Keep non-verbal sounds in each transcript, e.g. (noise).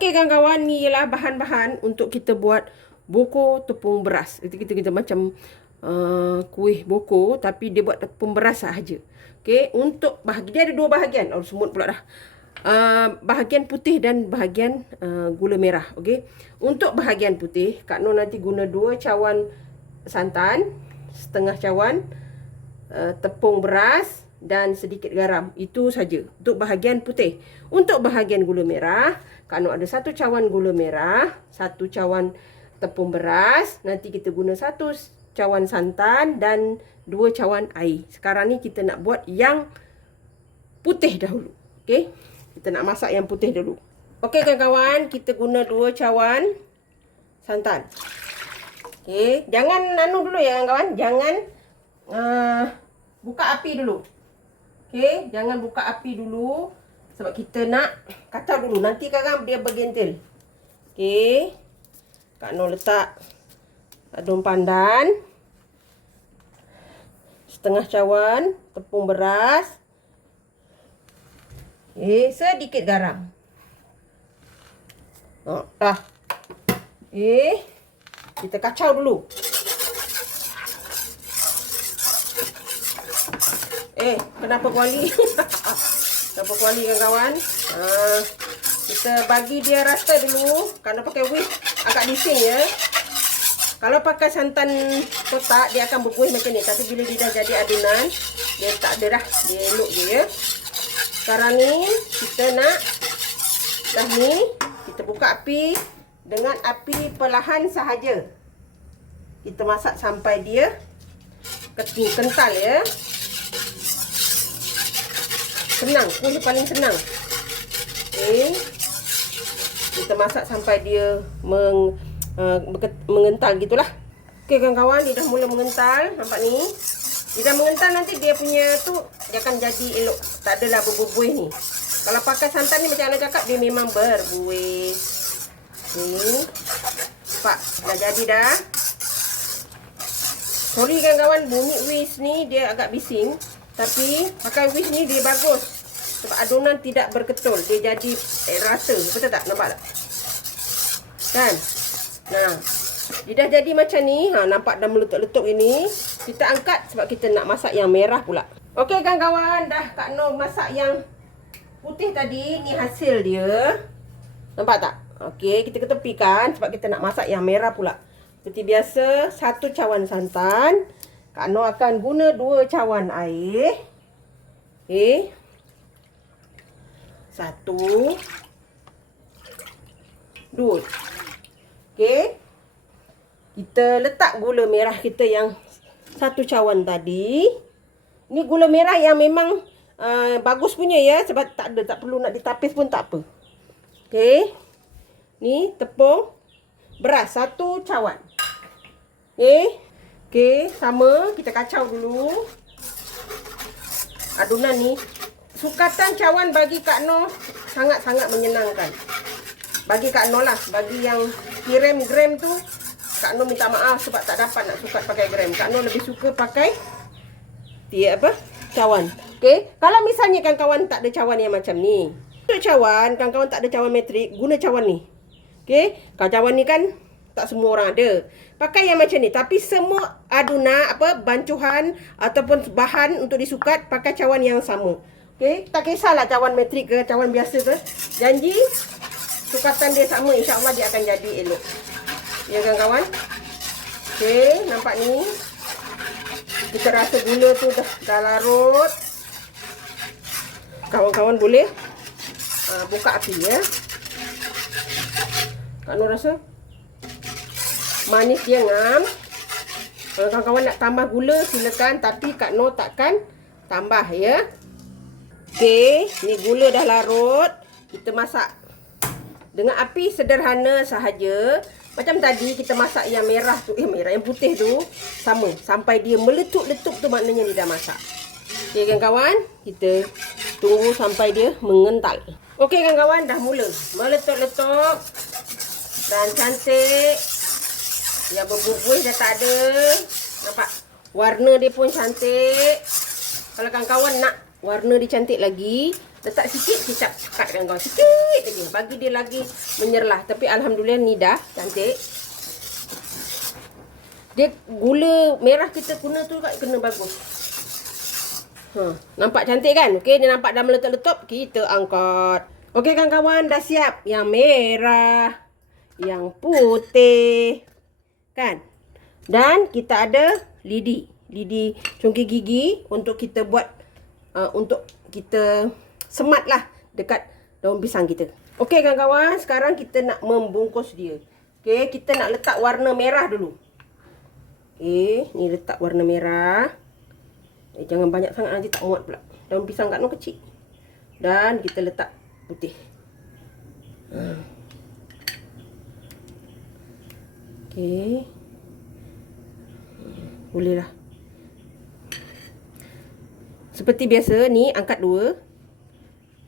Okey kawan-kawan, ni ialah bahan-bahan untuk kita buat boko tepung beras. Itu kita kita macam uh, kuih boko tapi dia buat tepung beras sahaja. Okey, untuk bahagian dia ada dua bahagian. Oh, semut pula dah. Uh, bahagian putih dan bahagian uh, gula merah. Okey. Untuk bahagian putih, Kak Nur nanti guna dua cawan santan, setengah cawan uh, tepung beras dan sedikit garam. Itu saja untuk bahagian putih. Untuk bahagian gula merah, Kak Nur ada satu cawan gula merah, satu cawan tepung beras. Nanti kita guna satu cawan santan dan dua cawan air. Sekarang ni kita nak buat yang putih dahulu. Okey. Kita nak masak yang putih dulu. Okey kawan-kawan, kita guna dua cawan santan. Okey, jangan anu dulu ya kawan-kawan. Jangan uh, buka api dulu. Okey, jangan buka api dulu sebab kita nak kacau dulu. Nanti kan dia bergentil. Okey. Kak Noh letak adun pandan. Setengah cawan tepung beras. Eh, sedikit garam. Oh, dah. Eh, kita kacau dulu. Eh, kenapa kuali? (laughs) kenapa kuali kawan-kawan? Uh, kita bagi dia rata dulu. Kerana pakai whisk agak bising ya. Kalau pakai santan kotak, dia akan berbuih macam ni. Tapi bila dia dah jadi adunan, dia tak ada dah. Dia elok je ya. Sekarang ni kita nak dah ni kita buka api dengan api perlahan sahaja. Kita masak sampai dia kental ya. Senang, kuih paling senang. Okey. Kita masak sampai dia meng, uh, mengental gitulah. Okey kawan-kawan, dia dah mula mengental, nampak ni. Dia dah mengental nanti dia punya tu dia akan jadi elok. Tak adalah berbuih ni. Kalau pakai santan ni macam Ana cakap dia memang berbuih. Ni. Nampak? Dah jadi dah. Sorry kan kawan bunyi whisk ni dia agak bising. Tapi pakai whisk ni dia bagus. Sebab adunan tidak berketul. Dia jadi eh, rata. Betul tak? Nampak tak? Kan? Nah. Dia dah jadi macam ni. Ha, nampak dah meletup-letup ini. Kita angkat sebab kita nak masak yang merah pula. Okey kan kawan. Dah Kak Noh masak yang putih tadi. Ni hasil dia. Nampak tak? Okey. Kita ketepikan sebab kita nak masak yang merah pula. Seperti biasa. Satu cawan santan. Kak Noh akan guna dua cawan air. Okey. Satu. Dua. Okey. Kita letak gula merah kita yang satu cawan tadi. Ni gula merah yang memang uh, bagus punya ya. Sebab tak ada, tak perlu nak ditapis pun tak apa. Okey. Ni tepung beras satu cawan. Okey. Okey, sama. Kita kacau dulu. Adunan ni. Sukatan cawan bagi Kak Noh sangat-sangat menyenangkan. Bagi Kak Noh lah. Bagi yang kirim gram tu Kak Nur minta maaf sebab tak dapat nak sukat pakai gram. Kak Nur lebih suka pakai dia apa? Cawan. Okey. Kalau misalnya kan kawan tak ada cawan yang macam ni. Untuk cawan, kan kawan tak ada cawan metrik, guna cawan ni. Okey. Kalau cawan ni kan tak semua orang ada. Pakai yang macam ni. Tapi semua adunan, apa, bancuhan ataupun bahan untuk disukat, pakai cawan yang sama. Okey. Tak kisahlah cawan metrik ke, cawan biasa ke. Janji, sukatan dia sama. InsyaAllah dia akan jadi elok. Ya kan kawan? Okey, nampak ni. Kita rasa gula tu dah, dah larut. Kawan-kawan boleh uh, buka api ya. Kak Nur rasa manis dia ngam. Kalau kawan-kawan nak tambah gula silakan tapi Kak Nur takkan tambah ya. Okey, ni gula dah larut. Kita masak dengan api sederhana sahaja. Macam tadi kita masak yang merah tu, eh merah yang putih tu sama sampai dia meletup-letup tu maknanya dia dah masak. Okey kan kawan, kita tunggu sampai dia mengental. Okey kan kawan, dah mula meletup-letup dan cantik. Yang berbuih dah tak ada. Nampak? Warna dia pun cantik. Kalau kawan-kawan nak warna dia cantik lagi, Letak sikit kicap kat kawan-kawan. Sikit aja. Bagi dia lagi menyerlah. Tapi Alhamdulillah ni dah cantik. Dia gula merah kita guna tu kat kena bagus. Ha, nampak cantik kan? Okey, dia nampak dah meletup-letup. Kita angkat. Okey kawan-kawan, dah siap. Yang merah. Yang putih. Kan? Dan kita ada lidi. Lidi congki gigi untuk kita buat uh, untuk kita semat lah dekat daun pisang kita. Okey kawan-kawan, sekarang kita nak membungkus dia. Okey, kita nak letak warna merah dulu. Okey, ni letak warna merah. Eh, jangan banyak sangat nanti tak muat pula. Daun pisang kat no kecil. Dan kita letak putih. Hmm. Okey. Boleh lah. Seperti biasa ni angkat dua.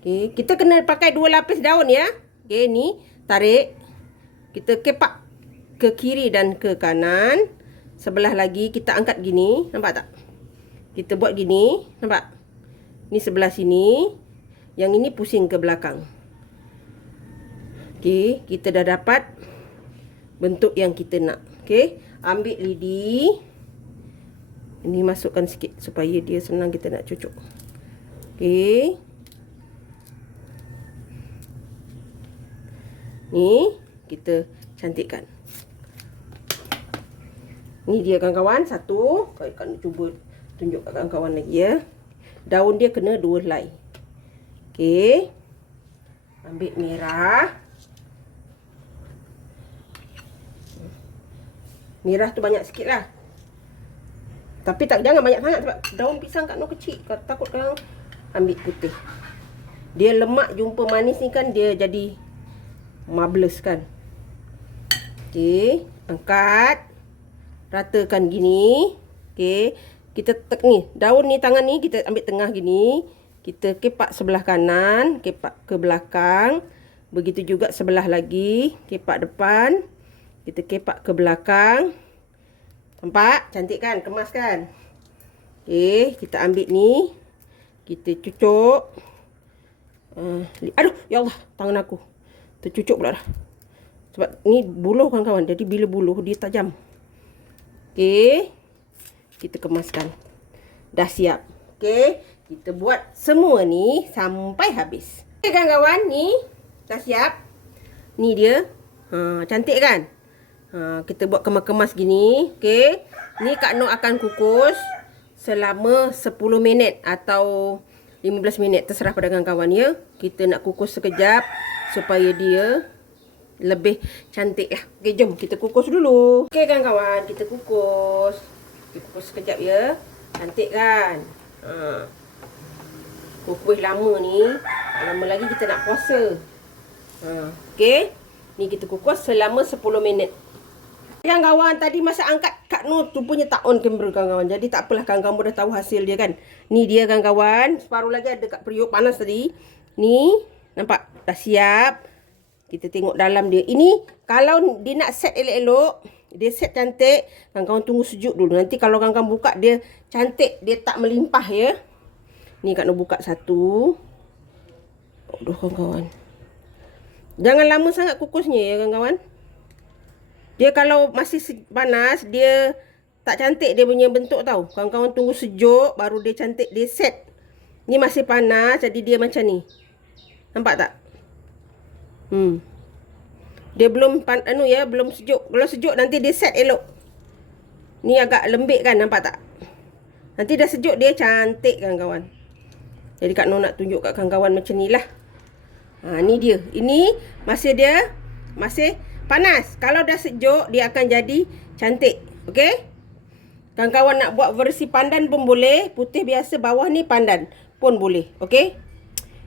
Okey, kita kena pakai dua lapis daun ya. Okey, ni tarik. Kita kepak ke kiri dan ke kanan. Sebelah lagi kita angkat gini, nampak tak? Kita buat gini, nampak? Ni sebelah sini. Yang ini pusing ke belakang. Okey, kita dah dapat bentuk yang kita nak. Okey, ambil lidi. Ini masukkan sikit supaya dia senang kita nak cucuk. Okey. Ni kita cantikkan. Ni dia kawan-kawan satu. Kau akan cuba tunjuk kat kawan-kawan lagi ya. Daun dia kena dua helai. Okey. Ambil merah. Merah tu banyak sikit lah. Tapi tak jangan banyak sangat sebab daun pisang kat no kecil. Takut kau ambil putih. Dia lemak jumpa manis ni kan dia jadi marvelous kan. Okey, angkat. Ratakan gini. Okey, kita tek ni. Daun ni tangan ni kita ambil tengah gini. Kita kepak sebelah kanan, kepak ke belakang. Begitu juga sebelah lagi, kepak depan. Kita kepak ke belakang. Nampak? Cantik kan? Kemas kan? Okey, kita ambil ni. Kita cucuk. Uh, aduh, ya Allah, tangan aku tercucuk pula dah. Sebab ni buluh kawan-kawan. Jadi bila buluh dia tajam. Okey. Kita kemaskan. Dah siap. Okey. Kita buat semua ni sampai habis. Okey kawan-kawan. Ni dah siap. Ni dia. Ha, cantik kan? Ha, kita buat kemas-kemas gini. Okey. Ni Kak Nok akan kukus selama 10 minit atau 15 minit. Terserah pada kawan-kawan ya. Kita nak kukus sekejap supaya dia lebih cantik ya. Okey, jom kita kukus dulu. Okey kawan-kawan, kita kukus. Kita kukus sekejap ya. Cantik kan? Ha. Kukus lama ni, lama lagi kita nak puasa. Ha. Okey. Ni kita kukus selama 10 minit. Yang kawan tadi masa angkat Kak Nur tu punya tak on kamera kawan-kawan. Jadi tak apalah kawan-kawan dah tahu hasil dia kan. Ni dia kawan-kawan. Separuh lagi ada kat periuk panas tadi. Ni Nampak? Dah siap. Kita tengok dalam dia. Ini kalau dia nak set elok-elok. Dia set cantik. Kawan-kawan tunggu sejuk dulu. Nanti kalau kawan-kawan buka dia cantik. Dia tak melimpah ya. Ni Kak nak buka satu. Aduh kawan-kawan. Jangan lama sangat kukusnya ya kawan-kawan. Dia kalau masih panas. Dia tak cantik dia punya bentuk tau. Kawan-kawan tunggu sejuk. Baru dia cantik. Dia set. Ni masih panas. Jadi dia macam ni. Nampak tak? Hmm. Dia belum pan anu ya, belum sejuk. Kalau sejuk nanti dia set elok. Ni agak lembik kan, nampak tak? Nanti dah sejuk dia cantik kan kawan. Jadi Kak Noh nak tunjuk kat kawan-kawan macam ni lah. Ha, ni dia. Ini masih dia masih panas. Kalau dah sejuk dia akan jadi cantik. Okey? Kawan-kawan nak buat versi pandan pun boleh. Putih biasa bawah ni pandan pun boleh. Okey?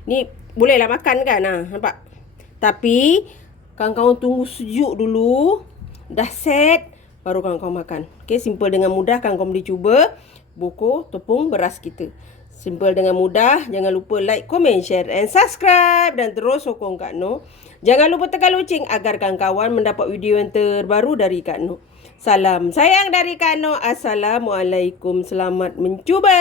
Ni bolehlah makan kan ha, nampak tapi kawan-kawan tunggu sejuk dulu dah set baru kawan-kawan makan okey simple dengan mudah kawan-kawan boleh cuba buku tepung beras kita simple dengan mudah. Jangan lupa like comment share and subscribe. Dan terus sokong Kak No jangan lupa tekan loceng agar kawan-kawan mendapat video yang terbaru dari Kak No salam sayang dari Kak No assalamualaikum. Selamat mencuba